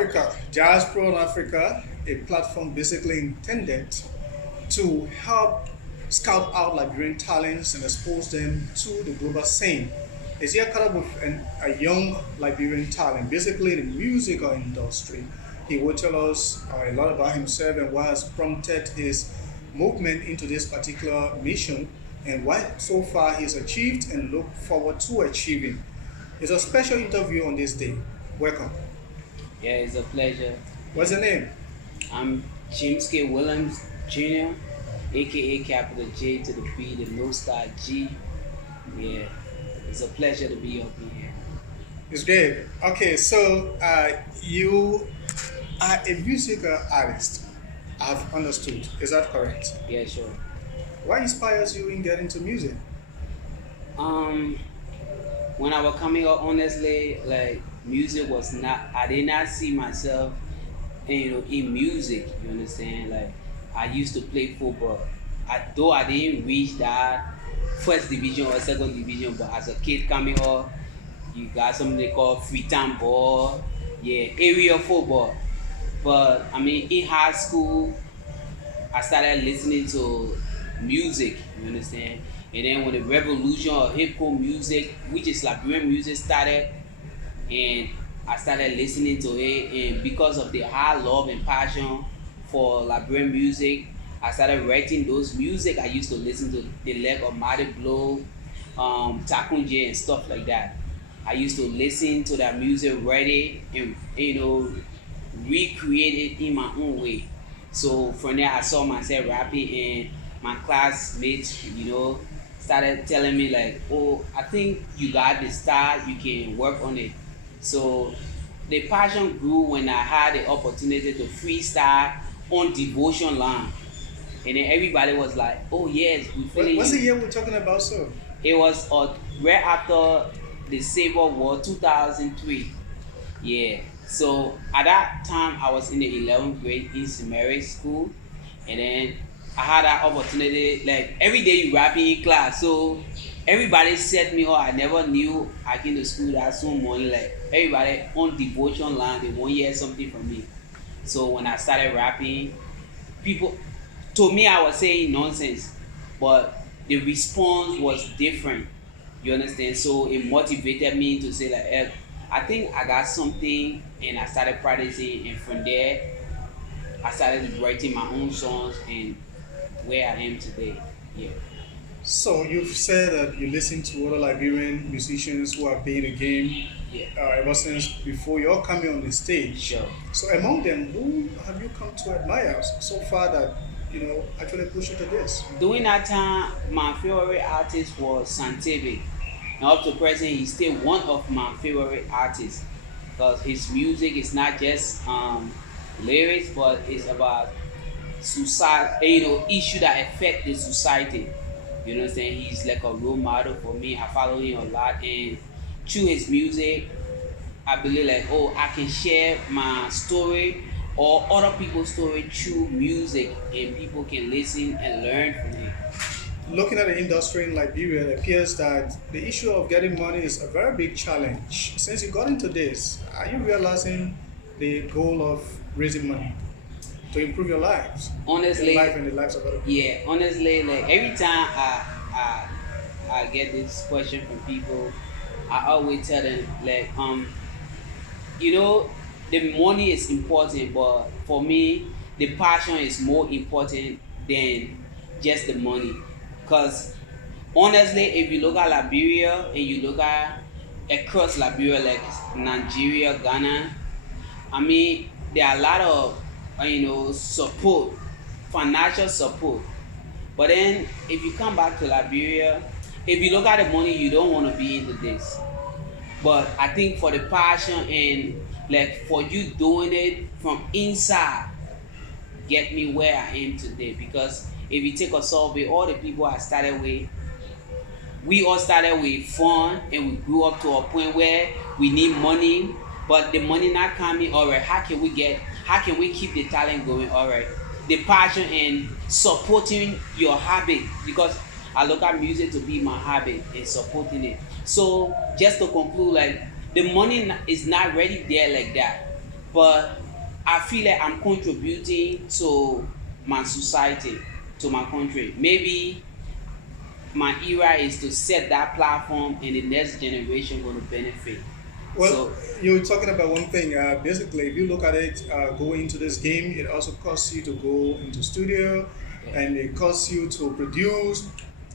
Africa, Jazz Pro in Africa, a platform basically intended to help scout out Liberian talents and expose them to the global scene. Is here caught up with a young Liberian talent, basically in the musical industry. He will tell us a lot about himself and what has prompted his movement into this particular mission and what so far he's achieved and look forward to achieving. It's a special interview on this day. Welcome. Yeah, it's a pleasure. What's your name? I'm James K. Williams Jr., aka capital J to the B, the no star G. Yeah, it's a pleasure to be up here. It's great. Okay, so you are a musical artist. I've understood. Is that correct? Yeah, sure. What inspires you in getting to music? When I was coming up, honestly, like music was not. I did not see myself, in music. You understand? Like I used to play football. Though I didn't reach that first division or second division, but as a kid coming up, you got something they call free time ball, yeah, area football. But I mean, in high school, I started listening to music. You understand? And then when the revolution of Hipco music, which is Liberian music, started, and I started listening to it, and because of the high love and passion for Liberian music, I started writing those music. I used to listen to the leg of Mighty Blow, Takun J and stuff like that. I used to listen to that music, write it, and recreate it in my own way. So from there, I saw myself rapping, and my classmates, started telling me like, "Oh, I think you got the style. You can work on it." So the passion grew when I had the opportunity to freestyle on devotion line, and then everybody was like, "Oh yes, we feeling." What's the year we're talking about, sir? It was right after the Civil War, 2003. Yeah. So at that time, I was in the 11th grade in Seminary school, and then I had that opportunity. Like every day, you rapping in class, so everybody set me up. I never knew I came to school that soon morning. Like everybody on devotion line, they want to hear something from me. So when I started rapping, people told me I was saying nonsense, but the response was different. You understand? So it motivated me to say like, I think I got something, and I started practicing, and from there, I started writing my own songs, and where I am today. Yeah. So you've said that you listen to other Liberian musicians who have been in the game ever since before you're coming on the stage. Sure. So among them, who have you come to admire so far that actually push you to this? During that time, my favorite artist was Santebe. Now up to present, he's still one of my favorite artists because his music is not just lyrics, but it's about society, issue that affect the society. You know what I'm saying? He's like a role model for me. I follow him a lot, and through his music, I believe like, I can share my story or other people's story through music, and people can listen and learn from it. Looking at the industry in Liberia, it appears that the issue of getting money is a very big challenge. Since you got into this, are you realizing the goal of raising money to improve your lives? Honestly, your life and the lives of other people? Yeah, honestly, like every time I get this question from people, I always tell them like, the money is important, but for me, the passion is more important than just the money. Because honestly, if you look at Liberia and you look at across Liberia, like Nigeria, Ghana, I mean, there are a lot of support, financial support. But then if you come back to Liberia, if you look at the money, you don't want to be into this. But I think for the passion and like for you doing it from inside, get me where I am today. Because if you take a survey, all the people I started with, we all started with fun, and we grew up to a point where we need money, but the money not coming. All right, how can we keep the talent going? All right, the passion and supporting your habit, because I look at music to be my habit and supporting it. So just to conclude, like the money is not ready there like that. but I feel like I'm contributing to my society, to my country. Maybe my era is to set that platform and the next generation going to benefit. Well, So you're talking about one thing. Basically, if you look at it, going into this game, it also costs you to go into studio, and it costs you to produce.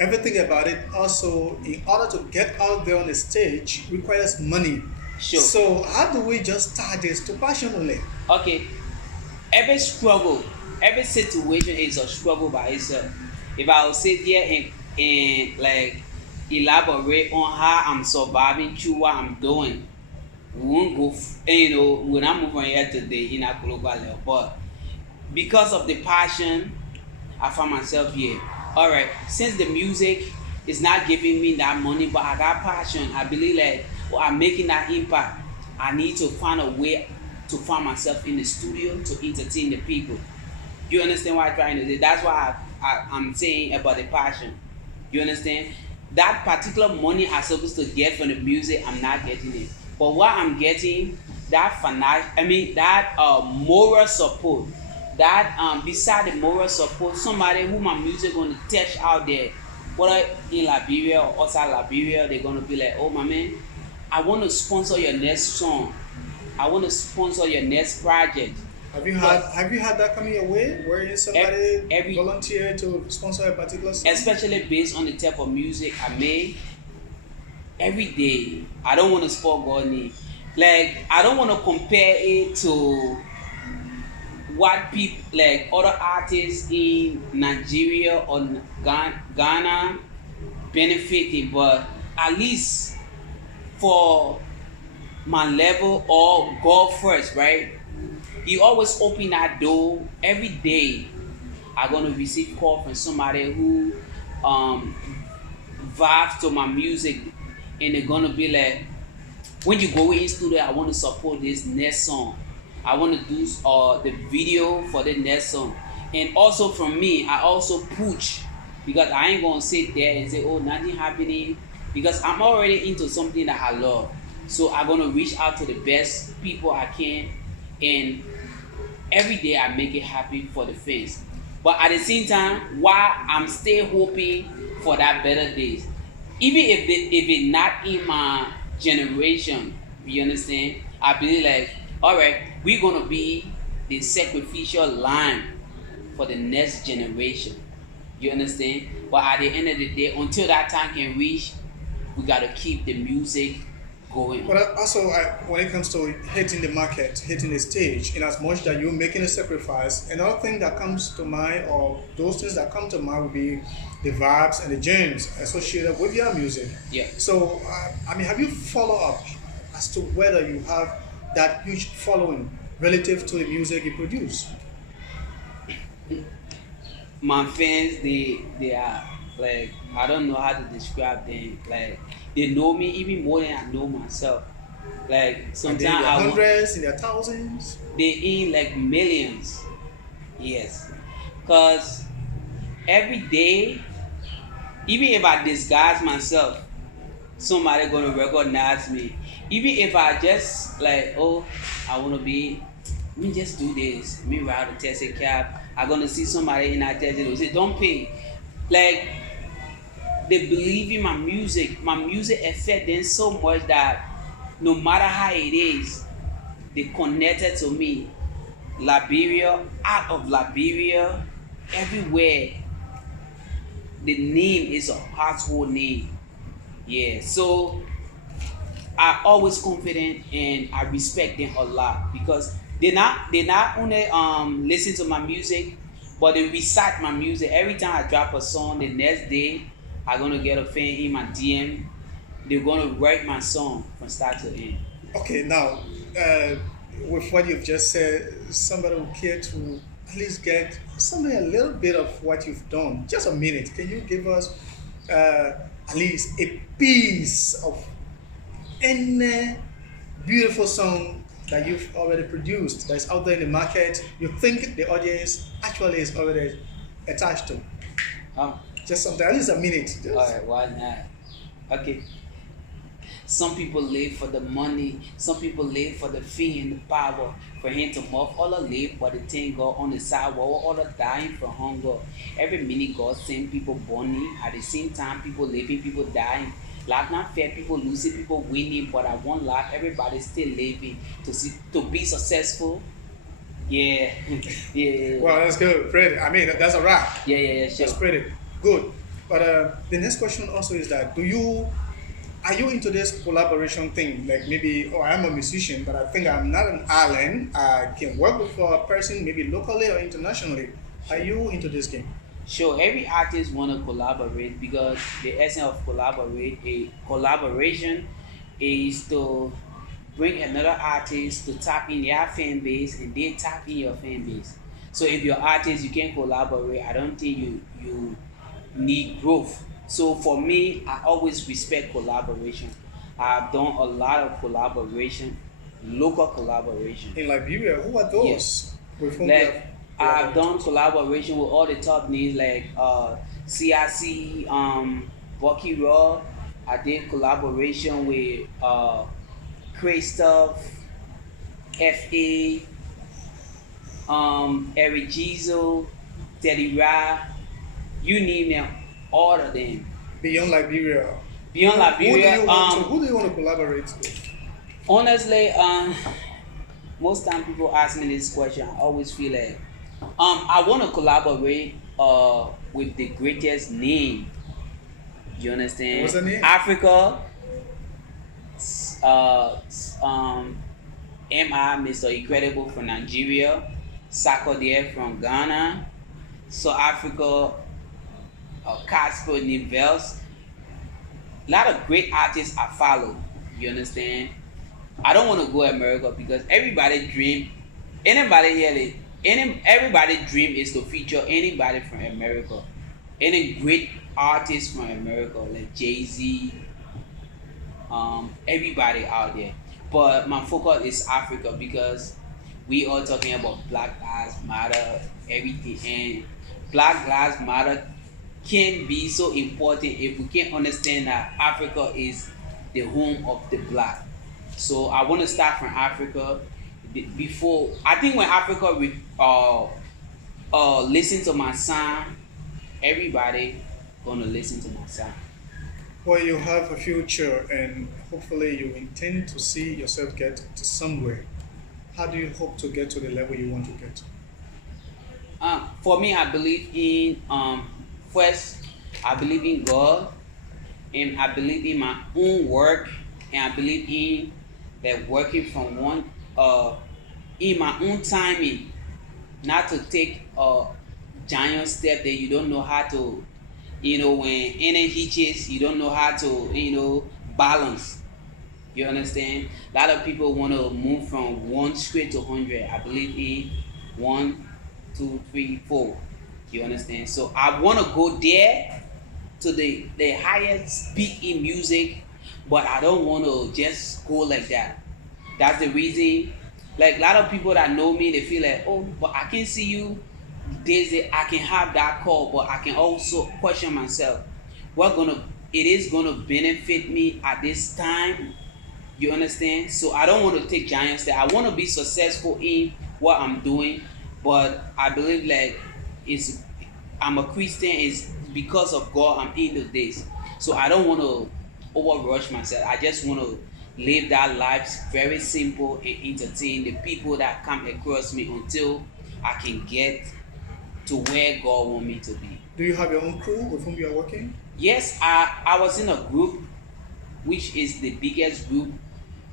Everything about it also, in order to get out there on the stage, requires money. sure. So how do we just start this to passionately? Okay, every struggle, every situation is a struggle by itself. If I will sit here and like elaborate on how I'm surviving through what I'm doing, we won't go, we're not moving here today in a global level. But because of the passion, I found myself here. All right, since the music is not giving me that money, but I got passion, I believe like I'm making that impact. I need to find a way to find myself in the studio to entertain the people. You understand what I'm trying to say? That's why I'm saying about the passion. You understand? That particular money I'm supposed to get from the music, I'm not getting it. But what I'm getting, that moral support, that beside the moral support, somebody who my music gonna touch out there, whether in Liberia or outside Liberia, they're gonna be like, oh my man, I want to sponsor your next song. I want to sponsor your next project. Have you had that coming your way where somebody every volunteer to sponsor a particular song? especially based on the type of music I make, every day. I don't want to spoil God name. Like I don't want to compare it to what people like other artists in Nigeria or Ghana benefiting, but at least for my level or God first, right? He always open that door every day. I'm gonna receive call from somebody who vibes to my music, and they're gonna be like, when you go in studio, I want to support this next song. I want to do the video for the next song. And also from me, I also push, because I ain't gonna sit there and say, oh, nothing happening, because I'm already into something that I love. So I'm gonna reach out to the best people I can, and every day I make it happen for the fans. But at the same time, while I'm still hoping for that better days, even if it's not in my generation, you understand? I believe like, all right, we're gonna be the sacrificial lamb for the next generation. You understand? But at the end of the day, until that time can reach, we gotta keep the music going. But also, when it comes to hitting the market, hitting the stage, in as much that you're making a sacrifice, another thing that comes to mind, or those things that come to mind, would be the vibes and the gems associated with your music. Yeah. So, have you followed up as to whether you have that huge following relative to the music you produce? My fans, they are like, I don't know how to describe them. Like they know me even more than I know myself. Like sometimes in their hundreds, in their thousands. They in like millions. Yes, cause every day, even if I disguise myself, somebody gonna recognize me. Even if I just like, oh, I wanna be, let me just do this. Let me ride a taxi cab. I'm gonna see somebody in that taxi. They say, don't pay. Like they believe in my music. My music affect them so much that no matter how it is, they connected to me. Liberia, out of Liberia, everywhere. The name is a household name. Yeah, so I always confident and I respect them a lot, because they not only listen to my music, but they recite my music. Every time I drop a song, the next day I'm gonna get a fan in my DM. They're gonna write my song from start to end. Okay, now with what you've just said, somebody would care to at least get something, a little bit of what you've done. Just a minute. Can you give us at least a piece of any beautiful song that you've already produced, that's out there in the market, you think the audience actually is already attached to? Um, Just something, at least a minute. Just. Alright, why not? Okay. Some people live for the money. Some people live for the fame and the power. For him to move, other live for the thing God on the sidewalk, other dying from hunger. Every minute God send people burning. At the same time, people living, people dying. Life not fair, people losing, people winning, but at one life, everybody still living to be successful. Yeah, yeah. Well, that's good, pretty. I mean, that's a wrap. Yeah, sure. That's pretty good. But the next question also is that are you into this collaboration thing? Like maybe, oh, I'm a musician, but I think I'm not an island. I can work with a person maybe locally or internationally. Are you into this game? Sure, every artist want to collaborate because the essence of collaboration is to bring another artist to tap in their fan base and they tap in your fan base. So if you're artist, you can collaborate. I don't think you need growth. So for me, I always respect collaboration. I've done a lot of collaboration, local collaboration. In Liberia, who are those? Yes. With whom you Like have I've done collaborated? collaboration with all the top names like C.I.C, Bucky Raw. I did collaboration with Christoph, F.A, Geso, Raw, you name them, all of them. Beyond Liberia. Beyond Liberia, Who do you want to collaborate with? honestly, most time people ask me this question, I always feel like I want to collaborate with the greatest name. You understand? What's the name? Africa. M.I. Mr. Incredible from Nigeria. Sarkodie from Ghana. South Africa. Casper Nivels. A lot of great artists I follow. You understand? I don't want to go America because everybody dream. Everybody dream is to feature anybody from America. Any great artist from America like Jay-Z, everybody out there. But my focus is Africa because we are talking about Black Lives Matter, everything, and Black Lives Matter can be so important if we can understand that Africa is the home of the black. So I want to start from Africa. Before I think when Africa listen to my song, everybody gonna listen to my song. Well, you have a future and hopefully you intend to see yourself get to somewhere. How do you hope to get to the level you want to get? For me, I believe in first, I believe in God, and I believe in my own work, and I believe in that working from one in my own timing, not to take a giant step that you don't know how to, when any hitches, you don't know how to, balance. You understand? A lot of people want to move from one straight to 100. I believe in 1, 2, 3, 4. You understand? So I want to go there to the highest peak in music, but I don't want to just go like that. That's the reason. Like a lot of people that know me, they feel like, oh, but I can see you. I can have that call, but I can also question myself. It is gonna benefit me at this time. You understand? So I don't want to take giant steps. I want to be successful in what I'm doing, but I believe like I'm a Christian is because of God I'm into this. So I don't want to overrush myself. I just want to live that life very simple and entertain the people that come across me until I can get to where God want me to be. Do you have your own crew with whom you are working? Yes, I was in a group which is the biggest group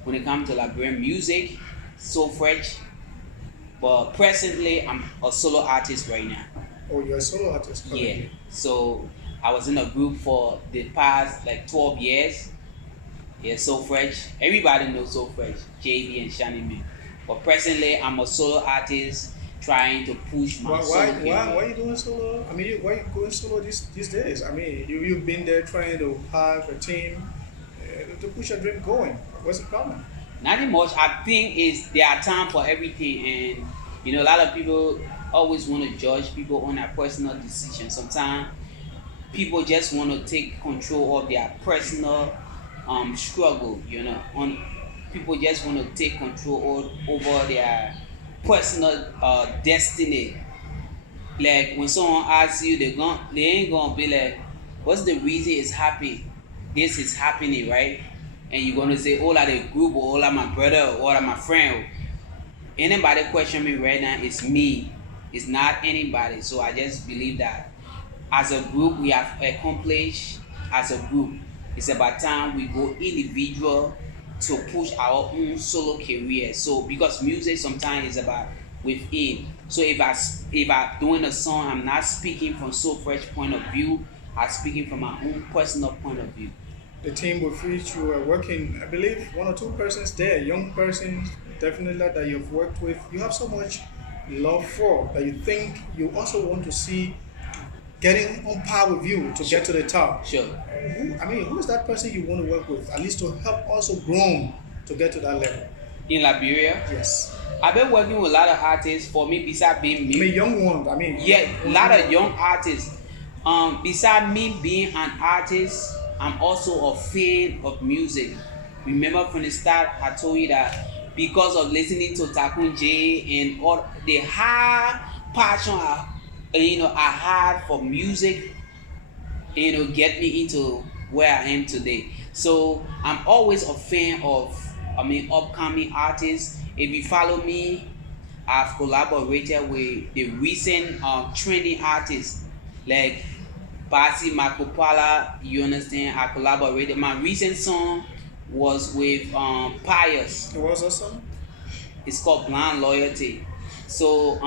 when it comes to Liberian music, so fresh. But presently I'm a solo artist right now. Oh, you're a solo artist currently. Yeah. So I was in a group for the past like 12 years. Yeah, So Fresh. Everybody knows So Fresh, JB and Shani Man. But presently I'm a solo artist trying to push my solo career. Why are you doing solo? I mean, why are you going solo these days? I mean, you've been there trying to have a team to push your dream going. What's the problem? Nothing much. I think there are time for everything, and a lot of people always want to judge people on their personal decisions. Sometimes people just want to take control of their personal struggle, on people just want to take control over their personal destiny. Like when someone asks you, they ain't gonna be like, what's the reason it's happy? This is happening, right? And you're gonna say, all are the group, or all are my brother, or all are my friend. Anybody question me right now, it's me. It's not anybody. So I just believe that as a group we have accomplished as a group. It's about time we go individual to push our own solo career. So because music sometimes is about within. So if I doing a song, I'm not speaking from So Fresh point of view. I'm speaking from my own personal point of view. The team with which you are working, I believe one or two persons there, young persons, definitely that you've worked with, you have so much love for that you think you also want to see getting on par with you to get to the top. Sure. Who is that person you want to work with, at least to help also grow to get to that level? In Liberia? Yes. I've been working with a lot of artists. For me, besides being me, young ones. Yeah, a lot of young artists. Besides me being an artist, I'm also a fan of music. Remember from the start, I told you that because of listening to Takun J and all the high passion I had for music, get me into where I am today. So I'm always a fan of upcoming artists. If you follow me, I've collaborated with the recent trending artists like Basi Makopala. You understand? I collaborated. My recent song was with Pius. What was that song? It's called Blind Loyalty. So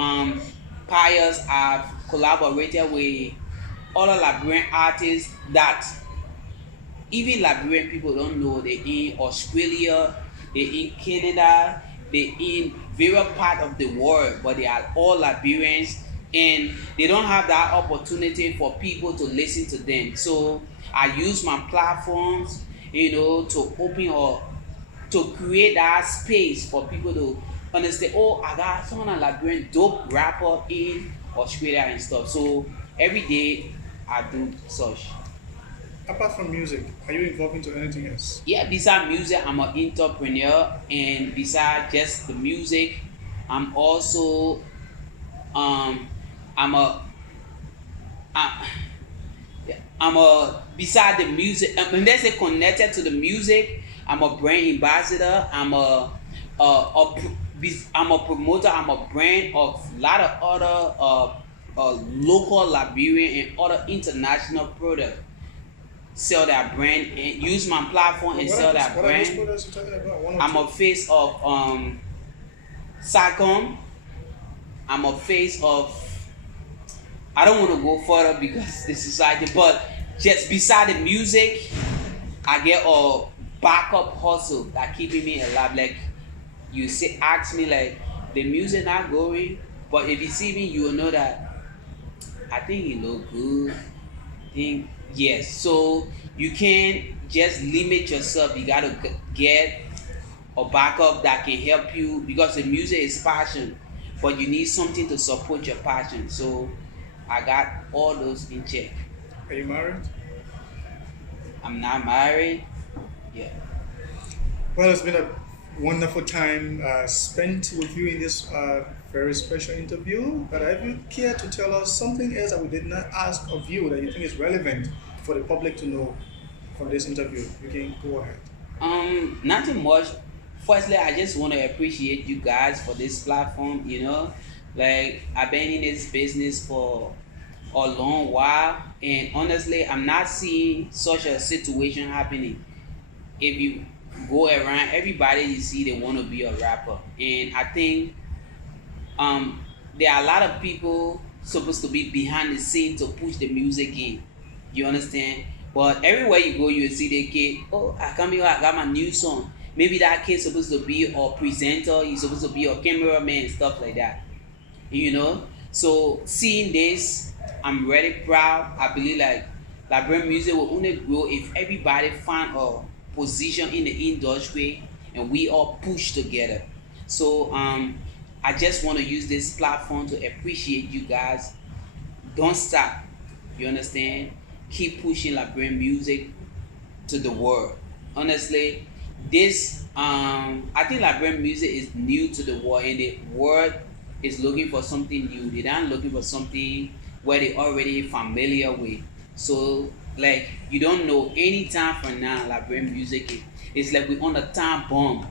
Pius, I've collaborated with other Liberian artists that even Liberian people don't know. They're in Australia, they're in Canada, they're in various parts of the world, but they are all Liberians, and they don't have that opportunity for people to listen to them. So I use my platforms, to open or to create that space for people to understand, oh, I got someone a Liberian dope rapper in Australia and stuff. So every day I do such. Apart from music, are you involved into anything else? Yeah, besides music, I'm an entrepreneur, and besides just the music, I'm also beside the music, let's say connected to the music, I'm a brand ambassador, I'm a promoter, I'm a brand of a lot of other local Liberian and other international products. Sell that brand and use my platform and sell that brand. What are those products you're talking about? I'm a face of C.I.C. I'm a face of, I don't want to go further because the society, but just beside the music, I get a backup hustle that keeping me alive. Like you say, ask me like the music not going, but if you see me, you will know that I think you look good. Yes, so you can't just limit yourself. You gotta get a backup that can help you, because the music is passion, but you need something to support your passion. So I got all those in check. Are you married? I'm not married. Yeah. Well, it's been a wonderful time spent with you in this very special interview. But if you care to tell us something else that we did not ask of you that you think is relevant for the public to know from this interview, you can go ahead. Nothing much. Firstly, I just want to appreciate you guys for this platform. Like I've been in this business for a long while, and honestly, I'm not seeing such a situation happening. If you go around, everybody you see, they want to be a rapper, and I think there are a lot of people supposed to be behind the scene to push the music in. You understand? But everywhere you go, you see the kid. Oh, I come here, I got my new song. Maybe that kid's supposed to be a presenter. He's supposed to be a cameraman and stuff like that. So seeing this, I'm really proud. I believe like Liberian music will only grow if everybody find a position in the industry and we all push together. So I just want to use this platform to appreciate you guys. Don't stop. You understand? Keep pushing Liberian music to the world. honestly, this I think Liberian music is new to the world, and the world is looking for something new. They're not looking for something where they already familiar with. So like you don't know anytime from now Liberian music it's like we on a time bomb.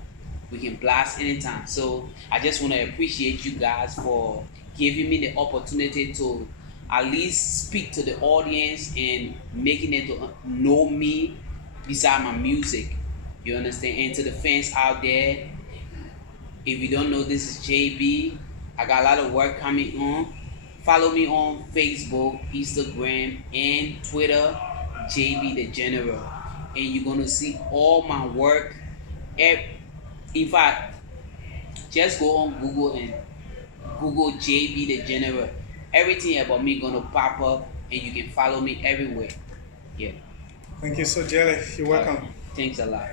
We can blast anytime. So I just want to appreciate you guys for giving me the opportunity to at least speak to the audience and making it to know me beside my music. You understand? And to the fans out there, if you don't know, this is JB. I got a lot of work coming on. Follow me on Facebook, Instagram, and Twitter, JB the General. And you're gonna see all my work. In fact, just go on Google and Google JB the General. Everything about me gonna pop up, and you can follow me everywhere. Yeah. Thank you so, Jelly. You're welcome. Thanks a lot.